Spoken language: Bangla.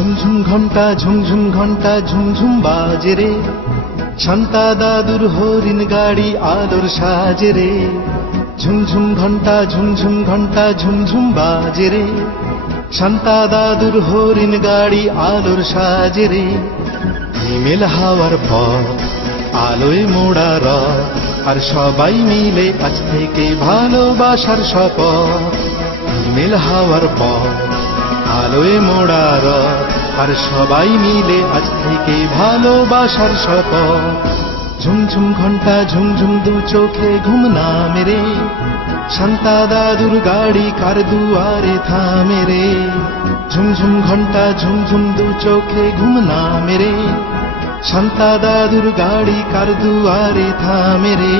ঝুমঝুম ঘন্টা ঝুমঝুম ঘন্টা ঝুমঝুম বাজে রে, শান্তা দাদুর হরিণ গাড়ি আলোর সাজে রে। ঝুমঝুম ঘন্টা ঝুমঝুম ঘন্টা ঝুমঝুম বাজে রে, শান্তা দাদুর হরিণ গাড়ি আলোর সাজে রে। হিমেল হাওয়ার পর আলোয় মোড়া রথ, আর সবাই মিলে আজ থেকে ভালোবাসার শপথ। হিমেল হাওয়ার পর আলোয় মোড়া রথ, আর সবাই মিলে আজ থেকে ভালোবাসার শপথ। ঝুমঝুম ঘন্টা ঝুমঝুম দু চোখে ঘুম নামে রে, শান্তা দাদুর গাড়ি কার দুয়ারে থামে রে। ঝুমঝুম ঘন্টা ঝুমঝুম দু চোখে ঘুম নামে রে, শান্তা দাদুর গাড়ি কার দুয়ারে থামে রে।